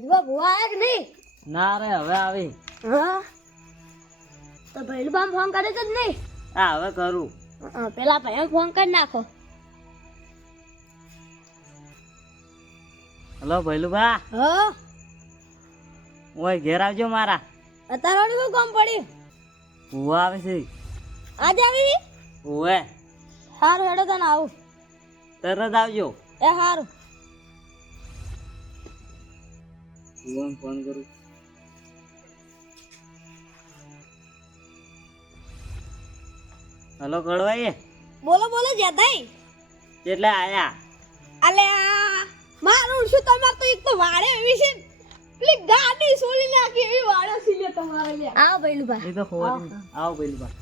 જજબા ભુવા આયા કે નહીં? ના રે હવે આવી. હા? તો ભૈલું બામ ફોન કરે છે જ નહીં? હા હવે કરું. પેલા ભાઈ ફોન કરી નાખો. હલો ભૈલુભા હા? ઓય ઘેર આવજો મારા. અત્યારે શું કામ પડ્યું? ભૂવા આવે છે. આજે આવી ઓવે સારું હેડો તને આવું. તરત આવજો. એ સારું ભૂવાને ફોન કરું. હલો કડવાઈ બોલો બોલો જેતાઈ કેટલા આયા? અલે મારું શું તમાર તો એક તો વાડે એવી છે પેલી ગાડી સોલી નાખી એવી વાડે સીલે તમારે લે આવો ભઈલું ભાઈ એ તો નહીં. આવો. ભૈલુભા.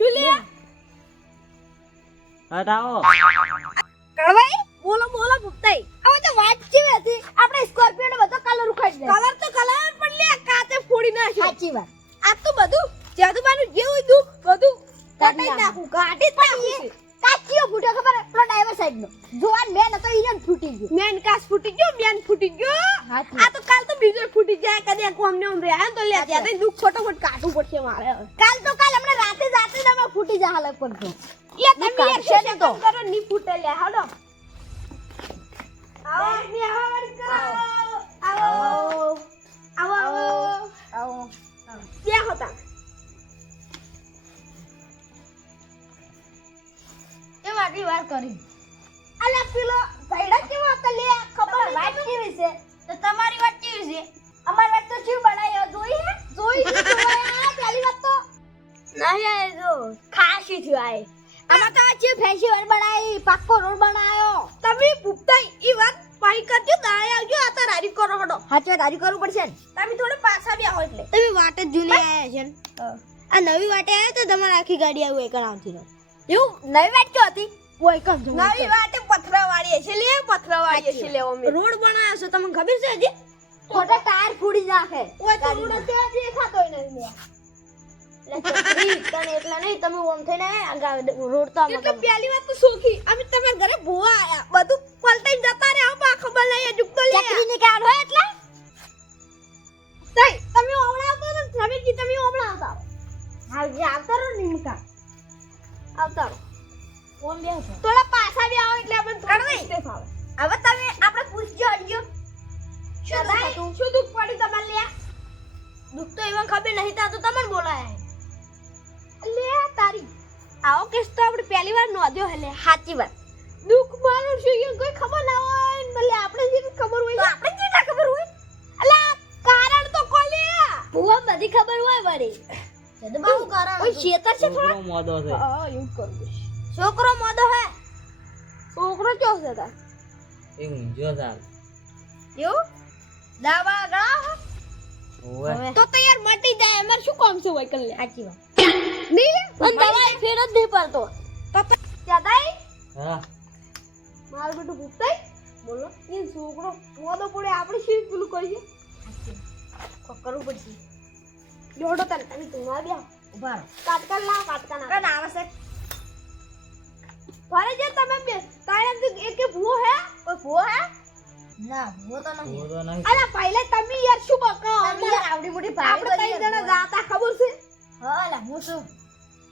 શું લે હટ આવો. કળવાઈ? બોલો બોલો ભૂપતાઈ વાત કેવી હતી? આપણે સ્કોર્પિયો નો બધો કલર ઉખાડી દે કલર તો કલર પણ લે કાતે ફોડી નાખ્યો. સાચી વાત. આ તો બધું જાદુબાનું જેવું દુઃખ બધું કાઢી નાખું. કાઢી નાખું કાચીઓ ફૂટ્યો ખબર પેલો ડાઈવર સાઈડ નો. જોવાન મેન હતો ઈને ફૂટી ગયો. મેન કાસ ફૂટી ગયો મેન ફૂટી ગયો. આ તો કાલ તો બીજો ફૂટી જાય કદી કો અમને ઉમરે આ તો લે ત્યાં ખોટો ખોટ કાઢવું પડશે મારે કાલ તો કાલ હમણાં રાતે રાતે જ ફૂટી જા હાલક પડતો તો. એ તમે એક્શન કરો ની ફૂટે લે હાલો. વાત કરી અલા પેલો ભાઈડા કેવો હતો લે ખબર વાત કેવી છે તો તમારી વાત કેવી છે અમારી વાત તો ચીવ બનાવી જોઈ હે વાત તો નહીં આ જો ખાસી થયું આય આમાં તો ચીવ ફેસ્ટિવલ બનાવી પાક્કો રોડ બનાવ્યો. તમે ભૂપતાઈ ઈ વાત પાઈ કરજો દાડે આવજો આ તો રારી કરો હડો. હાચે રારી કરવું પડશે ને? તમે થોડે પાછા બી આવો એટલે. તમે વાટ જ જૂની આયા છે ને. આ નવી વાટે આયા તો તમારે આખી ગાડી આવું એક આવતી એવું? નવી વાટ ક્યાં હતી? નવી વાટે પથરાવાળી છે લે પથરાવાળી છે લે રોડ બનાવ્યો છે તમને ખબર છે હજી? ખોટા ટાયર ફૂડી નાખે. ઓય તો રોડ ત્યાં દેખાતો નથી તને એટલા નહીં તમે ઓમ થઈને રોડ તો અમે પહેલી વાત તો સોખી. અમે તમારા ઘરે ભૂવા આયા. બધું પલટાઈ જતા રે આમાં ખબર નહીં હજુ તો લે ચકરી કાઢ હોય એટલે? તઈ તમે ઓમણા આવતો ને રમેશજી તમે ઓમણા આવતા હા જે આવતા રહો નિમકા. આવતા રહો. ઓમ બે થોડા પાછા બી આવો એટલે આપણે થોડું હવે તમે આપણે પૂછજો અડજો. શું દુખ શું દુઃખ પડી તમારે લ્યા? દુઃખ તો એમાં ખબર નહીં તા તો તમને બોલાયા લે તારી. આવો કેસ તો આપણે પહેલી વાર નોંધ્યો હે સાચી વાત. દુઃખ મારું છે કે કોઈ ખબર ના હોય ભલે આપણે જે ખબર હોય. આપણે જે ના ખબર હોય? અલા કારણ તો કોલે ભૂવા બધી ખબર હોય વળી. જદબાનું કારણ ઓય શેતર છે થોડા? છોકરો મોદો છે. હા એવું કરું છોકરો મોદો હે. છોકરો ક્યો છે તા એ ઊંજો ચાલ યો દાવા ગા ઓવે તો તૈયાર મટી જાય અમાર શું કામ છે હોય લે સાચી વાત. નહીં પણ દવાઈ ફેર જ નહીં પડતો. પપ્પા દાદાઈ હા. મારું બેટું ગુપ્તાઈ? બોલો. એ છોકરો પોદો પડે આપણે શું પેલું કરીએ? કરવું પડશે. જોડો તને તમે તું ના બ્યા ઊભા રહો. કાટકા લાવ કાટકા ના કન આવશે? ફરે જે તમે બે તારે એક કે ભૂવો હે? કોઈ ભૂવો હે? ના ભૂવો તો ભૂવો તો નહીં. અરે પહેલે તમે યાર શું બકો તમે આવડી મોટી આપણે કઈ જણા જાતા ખબર છે? હા લા હું શું?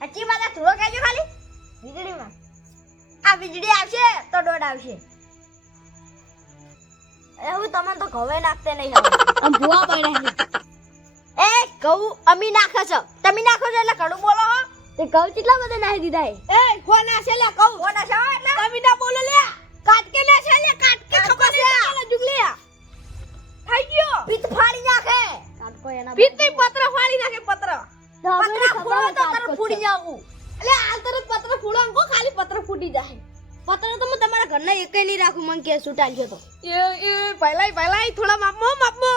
અચ્છી માતા થોડો કહેજો ખાલી? વીજળીમાં. આ વીજળી આવશે તો દોડ આવશે. અરે હું તમને તો ઘવે નાખતે નહીં આમ ભૂવા પડે એ ઘઉં અમી નાખે છો. તમે નાખો છો એટલે ઘણું બોલો હો. તે ઘઉં કેટલા બધા નાખી દીધા એ? કોણ નાખે લે ઘઉં? કોણ નાખે એટલે? તમે ના બોલો લે. કાટકે નાખે લે કાટકે ખબર છે. જુગલી. થઈ ગયો. પીત ફાડી નાખે. કાટકો એના પીત પત્ર ફાડી નાખે પત્ર. પત્ર ફોડો તો તરત ફૂટી જાવું એટલે આ તરત પત્ર ફોડો અંકો ખાલી પત્ર ફૂટી જાય પત્ર તો હું તમારા ઘરના એકે નહીં રાખું મને કે સુટાલ છે તો એ એ પહેલાય પહેલાય થોડા માપમો માપમો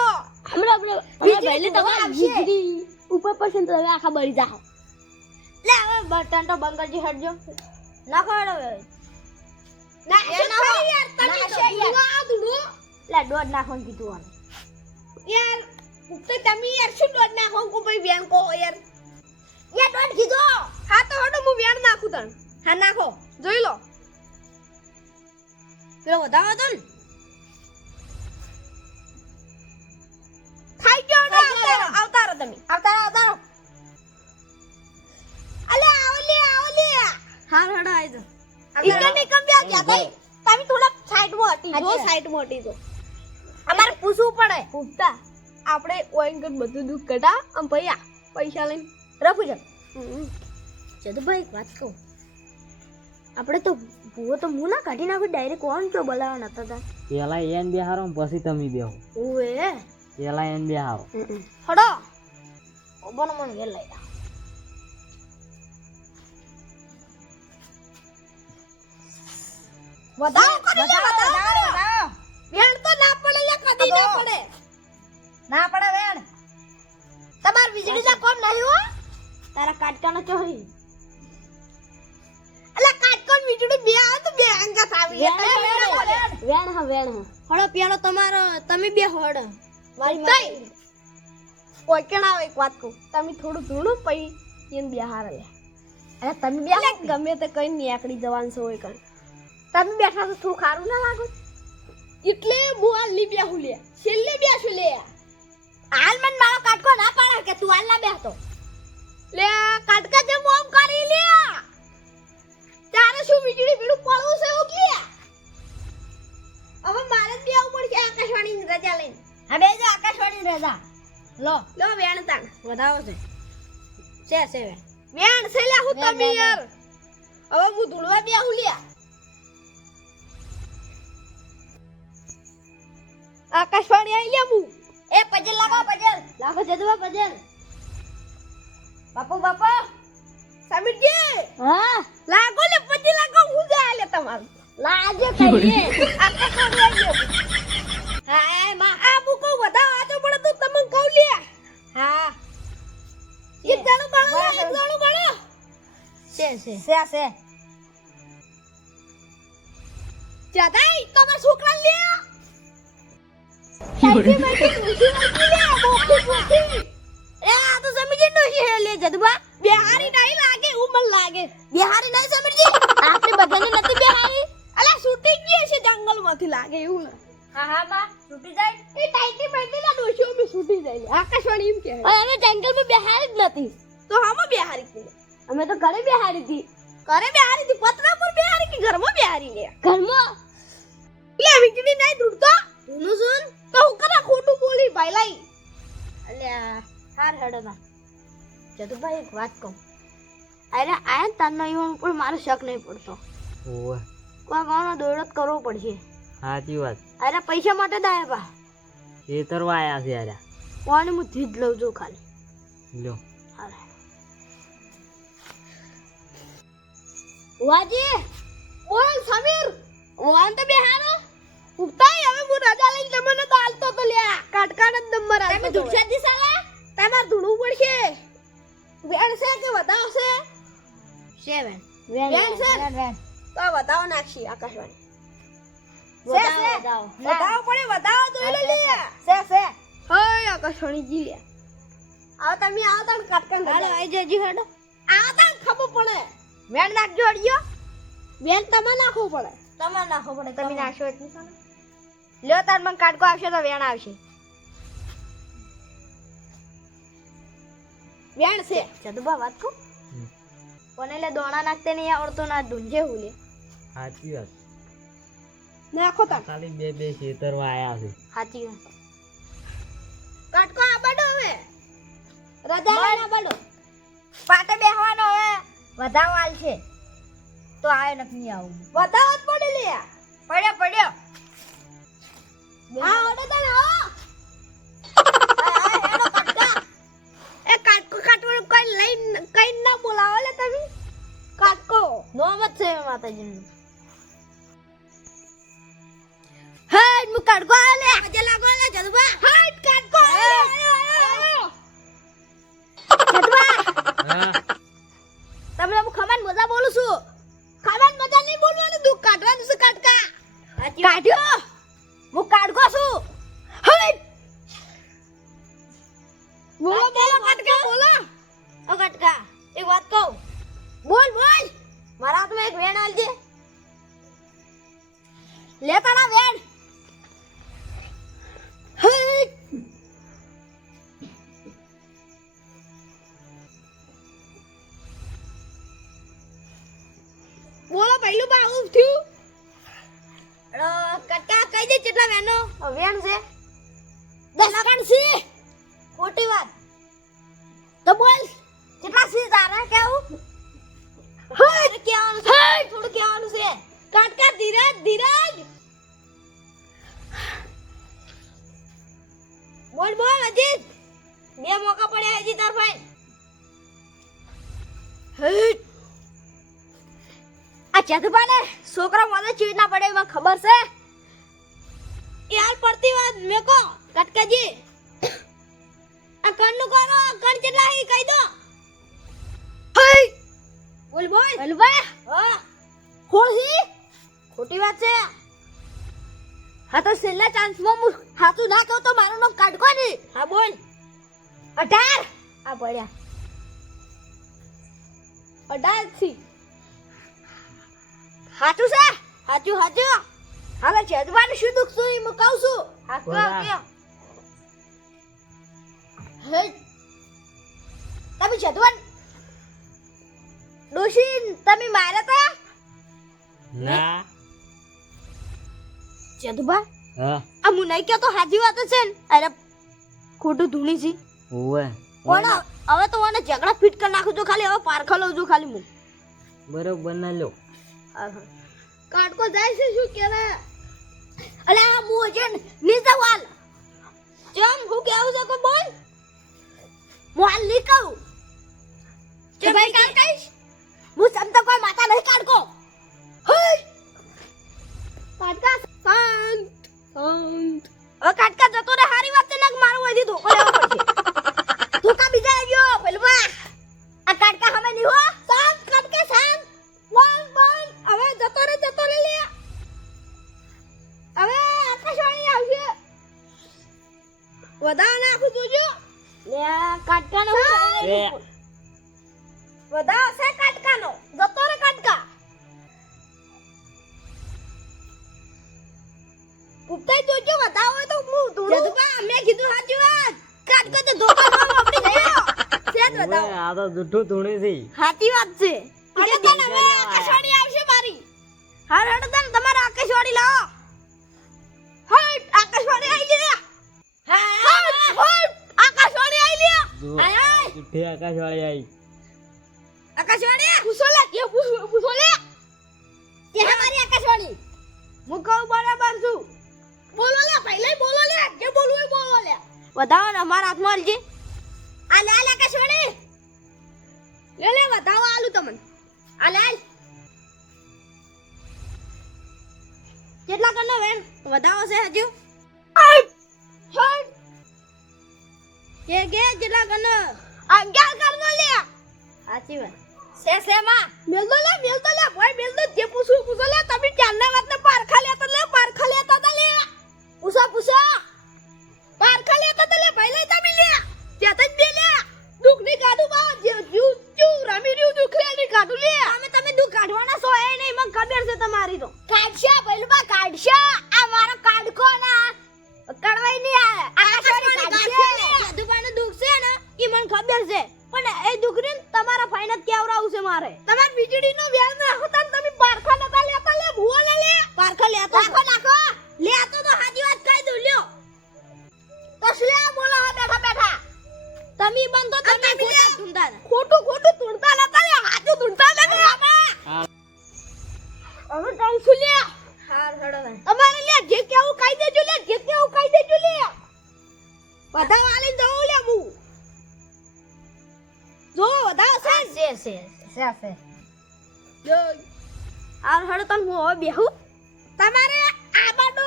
હમણાં હમણાં પહેલે તો વીજળી ઉપર પડશે ને તો હવે આખા બળી જાઓ લે હવે બટન તો બંધ કરજો હટજો નાખો હવે ના યાર તમે તો ધૂળો ધૂળો લે દોડ નાખો ને કીધું આને યાર તો તમે યાર શું દોડ નાખો કો ભાઈ બેન કો યાર એ દોઢ કીધો હા. તો હડો હું વેણ નાખું તણ હા નાખો. જોઈ લો. પેલો વધારો હતો ને. થઈ ગયો આવતારો. આવતારો તમે. આવતારો આવતારો. અલે આવલે આવલે. હાર હડો આજો ઇકન ઇકન બે ગયા કોઈ તમે થોડા સાઈડમાં હટી જો સાઈડમાં હટી જો અમારે પૂછવું પડે. પૂછતા. આપણે ઓઈન બધું દૂધ કઢા અને ભૈયા પૈસા લઈને. રફુ છે? જદુભાઈ એક વાત કહું. આપણે તો ભૂવો તો મું ના કાઢી નાખું ડાયરેક્ટ કોણ તો બોલાવવા નતા તા પેલા એન બેહારો પછી તમે બેહો ઓએ પેલા એને બેહારો હડો. ઓબન મન ગેલ લઈ જા વધાવો કરી લે વધાવો વેણ તો ના પડે લે કદી ના પડે. ના પડે વેણ. તમાર વીજળી ના કોમ નહીં હો. તારા કાટકાનો ચોહી અલે કાટકોન વીજળી બે આવે તો બે અંગત આવી વેણ હા વેણ હા. હળો પેલો તમારો તમે બે હળ. મારી મારી આવે એક વાત કહું? તમે થોડું ધૂણું પઈ બે બિહાર લે અરે તમે બે ગમે તે કઈ નીકળી જવાનું છો હોય કણ. તમે બેઠા તો થોડું ખારું ના લાગો? એટલે બોલની બેહું લે. છેલ્લે બેસું લે. હાલ મન મારો કાટકો ના પાડે કે તું હાલ ના બેસતો લે કાટકા જે મોમ કરી લે. તારે શું વીજળી પીડું પડવું છે એવું કે? હવે મારે જ બેવું પડશે આકાશવાણી રજા લઈને. હવે જો આકાશવાણી રજા. લો. લો વેણ તાણ. વધાવો છે. છે છે વેણ. વેણ છે લે હું તમે યાર. હવે હું ધૂળવા બેહું લ્યા આકાશવાણી આવી લે હું. એ પજલ લાગો પજલ. લાગો જદવા પજલ. બાપુ બાપુ સમીરજી હા? લાગો લે પછી લાગો હું જાય લે તમારું. લાજે કહીએ લે હા માં આ બુકો વધાવ આજો પડે તો તમને કહું લે. હા. એક જાણું લે, એક જાણું ગણો છે છે. છે છે. જાદાઈ તમારા છોકરા લે સાઈડે કે ઊંચી ઊંચી લે, બોકી મોટી. એ આ તો સમીરજી ડોશી હે લે જદુબા. બિહારી નહીં લાગે, એવું મને લાગે. બિહારી નહીં સમીરજી? આપણે બધાને નથી બિહારી. અલા, છૂટી ગઈ હશે જંગલમાંથી લાગે એવું હા, હા, બા, છૂટી જાય. એ ટાઈટી બાઈટીના ડોશીઓ બી છૂટી જાય આકાશવાણી એમ કહે. અમે જંગલમાં બિહારી જ નથી. તો હામાં બિહારી? અમે તો ઘરે બિહારી હતી. ઘરે બિહારી હતી? પતરાપુર બિહારી કે ઘરમાં બિહારી? ઘરમાં. એટલે વીજળી નહીં? ધૂનું શું? તો હું કરા ખોટું બોલી ભાઈ લાઈ અલ્યા હાર હેડો જતુભાઈ એક વાત કહું. અરે આયા ને તારનો ઈવન પણ મારો શક નહીં પડતો. ઓવે. કોઈ કોનો દોડત કરવો પડશે. સાચી વાત. અરે પૈસા માટે દાય પા ખેતરવા આયા છે અરે. કોણ હું જીત લઉં છું ખાલી. લ્યો. વાજી બોલ સમીર. વાન તો બેહારો. ઉગતાય હવે હું રજા લઈને તમને તો હાલતો તો લ્યા. કાટકાડ જ નંબર આલતો તમે દુખશે દી સાલા? તમાર ધૂણું પડશે. વેણ છે કે વધાવ છે છે વેણ વેણ છે તો વધાવ નાખશી આકાશવાણી વધાવ વધાવ પડે વધાવ તો લે લે છે છે હોય આકાશવાણી જી લે આવો તમે આવો તણ કાટકન હાલો આઈ જજી હડો આવો તણ ખબર પડે વેણ નાખજો અડિયો વેણ તમે નાખવું પડે નાખવું પડે તમે નાખશો એટલું લ્યો તાર મને કાટકો આવશે તો વેણ આવશે. વેણ છે. જદુબા વાત કહું. કોને લે દોણા નાખતે નહીં આવડતો ના ઢૂંઢે હુલે. સાચી વાત. નાખો તા ખાલી બે બે ખેતરવા આયા છે. સાચી વાત. કાટકો આબાડો હવે. રજા લઈને બડો. પાટે બેહવાનો હવે. વધાવ આલ છે. તો આવે નથી આવું. વધાવ જ પડે લે. પડ્યો પડ્યો. હા ઓડે તને હો. કઈ ના બોલાવો લે તમે. કાકો. નોમ જ છે માતાજી હે મુ આજે લે પહેલું બા આવું થયું. કહી દે કેટલા વેનો? વેન છે. દસ કણ છે. ખોટી વાત. તો બોલ કેટલા છે તારા કેવું? હટ કેવાનું છે થોડું કેવાનું છે. કાટકા ધીરજ ધીરજ. બોલ બોલ અજીત. બે મોકા પડ્યા હજી તાર ભાઈ. હટ. આ ને છોકરા મને ચીડ ના પડે એમાં ખબર છે? યાર પડતી વાત મેકો કટકાજી. આ કણનું કરો કણ કેટલા હી કહી દો. હઈ! બોલ બોલ. બોલ બા હા? ખોળસી ખોટી વાત છે. હા તો છેલ્લા ચાન્સમાં હું હાથું ના કહું તો મારું નામ કાઢકો ને. હા બોલ. અઢાર! આ પડ્યા અઢારથી છે? શું દુખ છું. હા. કહો તમે ડોશી તમે માર્યા તા? ના. હા. આ હું નહીં કહેતો સાચી વાત છે ને. અરે ખોટું ધૂણી છે. ઓવે કોણ હવે તો મને ઝઘડા ફિટ કરી નાખું છું ખાલી હવે પારખા લઉં છું ખાલી હું. બરોબર ના લો. કાટકો જાય છે શું કેવે અલે આ ને નીચે વાલ. ચમ હું કેવું છે કો બોલ. હું હાલ નહીં કહું કે ભાઈ કાટ કઈશ? હું સમતા કોઈ માતા નહીં હઈ! કાટકા શાંત શાંત. હવે કાટકા જતો રે હારી વાત છે ને મારું હોય દીધું. પડશે ધોકા બીજા આવ્યો પેલવા આ કાટકા હમે નહીં હો. શાંત કાટકા શાંત. બોલ બોલ હવે જતો રે જતો રે લે. હવે આકાશવાણી આવશે. વધારે નાખું જોજો. લે કાટકાનો હું કરી લે. રહી છું. વધારે છે કાટકાનો. જતો રે કાટકા. પુપતાઈ જોજો વધારે હોય તો હું ધોડું મેં કીધું સાચી વાત કાટકો તો ધોકા આપણી ગયો સેજ વધારે આ તો જૂઠું ધૂણી છે. સાચી વાત છે. તને હવે આકાશવાણી આવશે મારી. હા રડો તને તમારે આકાશવાણી લાવો. હટ આકાશવાણી આવી લે. હા હટ હટ આકાશવાણી આવી લે. જો, હાય હાય આવી આકાશવાણી પૂછો લે કે પૂછો પૂછો લે. કે મારી આકાશવાણી. હું કહું બરાબર છું. બોલો લે પહેલા બોલો લે જે બોલવું એ બોલો લે. વધાવો ને અમારા હાથમાં આલજે આ લે આ લે આકાશવાણી. લે લે વધાવો આલુ તમને. આ કેટલા કરનો વેન? વધાવો છે હજુ. કે કે કેટલા કરનો? અગિયાર કરનો લે! સાચી વાત. સે સે માં મેલ દો લે મેલ દો લે. ભાઈ મેલ દો જે પૂછું પૂછો લે છે છે છે આ હળ તન હું હવે બેહું? તમારે આબાડો.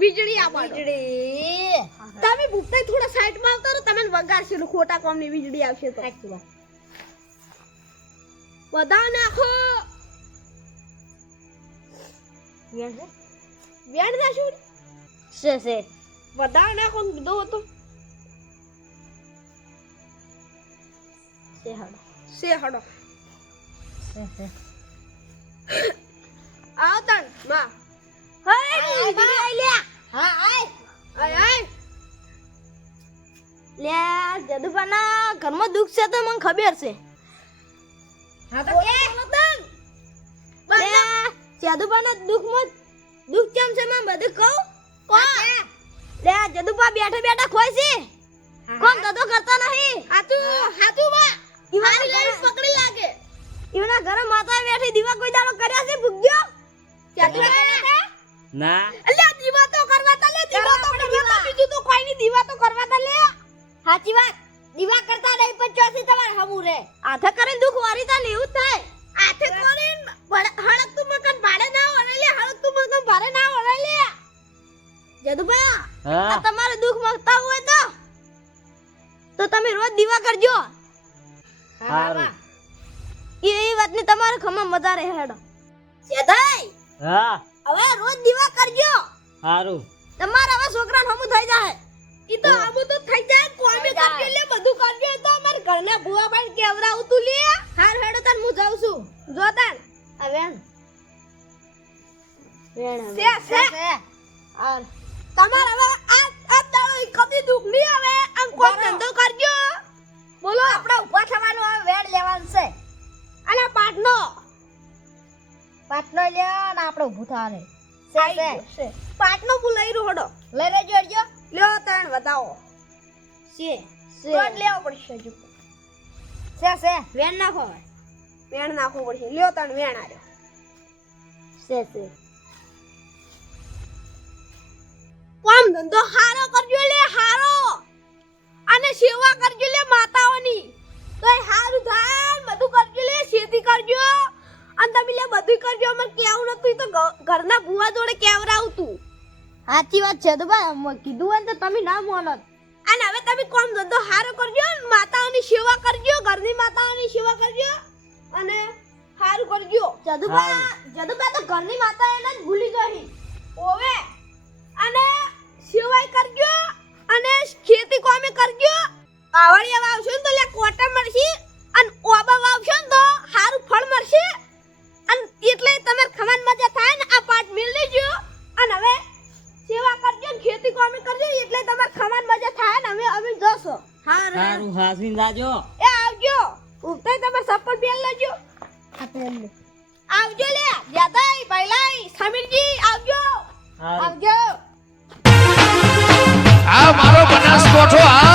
વીજળી આબાડો. વીજળી. તમે ભૂખતા થોડા સાઈડમાં આવતા રહો તમે વગાડશે. ખોટા કોમની વીજળી આવશે તો. બધા નાખો. વેણ ના શું છે છે. બધા નાખો ને દો તો સે હડો સે હડો આવ તનમાં વીજળી આઈ લે હા આય. આય આય. લે જદુપાના ઘરમાં દુઃખ છે તો મને ખબર છે. હા તો કે તન જાદુપાના દુઃખમાં દુઃખ કેમ છે મેં બધું કહું? કોણ? લે. આ જદુપા બેઠા બેઠા ખોય છે. કોણ ધંધો કરતા નહીં? હાતુ હાતુ બા. ઈવાના પકડી લાગે. ઈવાના ઘરે માતા બેઠી દીવા કોઈ દાડો કર્યા છે ભૂગ્યો? ના. અલ્યા દીવા તો કરવા તા લે દીવા તો કરવા તા બીજું તો કોઈ ની દીવા તો કરવા તા લે. સાચી વાત. દીવા કરતા નહીં પણ ચોથી તમારે હમું રે. આથે કરીને દુખ વારી તા લેવું થાય. આથે કરીને હળક તું મકાન ભાડે ના ઓરે લે હળક તું મકાન ભાડે ના ઓરે લે. જદુભા આ હા તમારે દુખ માંગતા હોય તો? તો તમે રોજ દીવા કરજો. સારું એ વાતની તમારે ખમા મજા રહે હેડો. સેધાઈ હા. હવે રોજ દીવા કરજો. સારું તમારા હવે છોકરાને હમું થઈ જાય ઈ તો હમું તો થઈ જાય કોમે કરજો લે બધું કરજો. તો અમાર ઘરના ભુવા પણ કેવરાવું તું લે હાર હેડો તન હું જાઉં છું. જો તન હવે. સે સે. આર તમાર હવે આ આ દાડો કદી દુખ નહીં આવે. આમ કોઈ ધંધો કરજો. બોલો. આપણે ઊભા થવાનું હવે વેડ લેવાનું છે. અને પાટનો. પાટનો લ્યો ને આપણે ઊભું થવાનું. સે સે. પાટનો લઈ હડો. લઈ રહેજો હડજો લ્યો તણ બતાવો સે છે રોડ લેવો પડશે હજુ. સે સે. વેણ નાખો વેણ નાખવું પડશે. લ્યો તણ વેણ આર્યો. સે સે. કામ ધંધો હારો કરજો લે હારો. અને સેવા કરજો લે માતાઓની. તો એ હારું ખેતી કરજો. અને તમે લે બધું કરજો. અમે કેવું નતું. તો ઘરના ભુવા જોડે કેવરાવું તું. સાચી વાત છે તો ભાઈ કીધું હોય તો તમે ના મોનત અને હવે તમે કોમ ધંધો હારો કરજો માતાઓની સેવા કરજો ઘરની માતાઓની સેવા કરજો અને હારું કરજો. જદુબા જદુબા તો ઘરની માતા એને જ ભૂલી ગઈ. ઓવે. અને સેવાય કરજો અને ખેતી કોમે કરજો. આવડિયા વાવશો ને તો લે કોટા મળશે અને સાસવીન જાજો એ આવજો. ઉગતા તમે સપોર્ટ બેલ લેજો આવજો લે. દાદાઈ ભાઈલાઈ સમીરજી આવજો. આવજો. આ મારો બનાસકોઠો આ